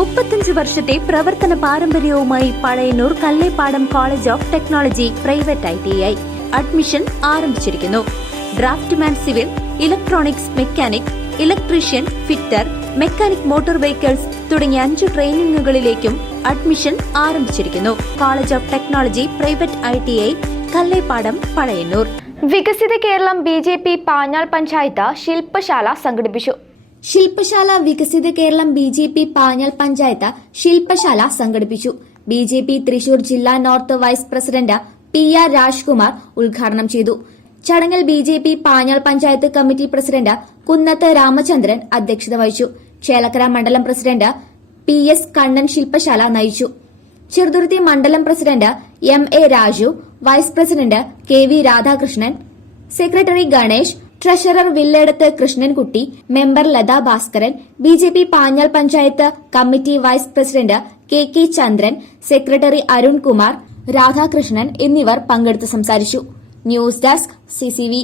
35 വർഷത്തെ പ്രവർത്തന പാരമ്പര്യവുമായി Pazhayannur Kallepadam college of technology private ITI admission ആരംഭിച്ചിരിക്കുന്നു. Draftsman civil, electronics mechanic, electrician, fitter, mechanic motor vehicles തുടങ്ങിയ 5 ട്രെയിനിങ്ങുകളിലേക്കും അഡ്മിഷൻ ആരംഭിച്ചിരിക്കുന്നു. College of technology private ITI Kallepadam, Pazhayannur. വികസിത കേരളം BJP പാഞ്ഞാൾ പഞ്ചായത്ത് ശില്പശാല സംഘടിപ്പിച്ചു. ശില്പശാല വികസിത കേരളം BJP പാഞ്ഞാൾ പഞ്ചായത്ത് ശില്പശാല സംഘടിപ്പിച്ചു. BJP തൃശൂർ ജില്ലാ north vice president PR Rajkumar ഉദ്ഘാടനം ചെയ്തു. ചടങ്ങിൽ BJP Panjal panchayat committee president Kunnath Ramachandran അധ്യക്ഷത വഹിച്ചു. ചേലക്കര മണ്ഡലം പ്രസിഡന്റ് PS കണ്ണൻ ശില്പശാല നയിച്ചു. ചെറുതുരുത്തി മണ്ഡലം president MA Raju, vice president KV Radhakrishnan, secretary Ganesh, treasurer Villedath Krishnankutty, member Latha Bhaskaran, BJP Panjal panchayat committee vice president KK Chandran, secretary Arunkumar, Radhakrishnan എന്നിവർ പങ്കെടുത്ത് സംസാരിച്ചു. News desk CCV.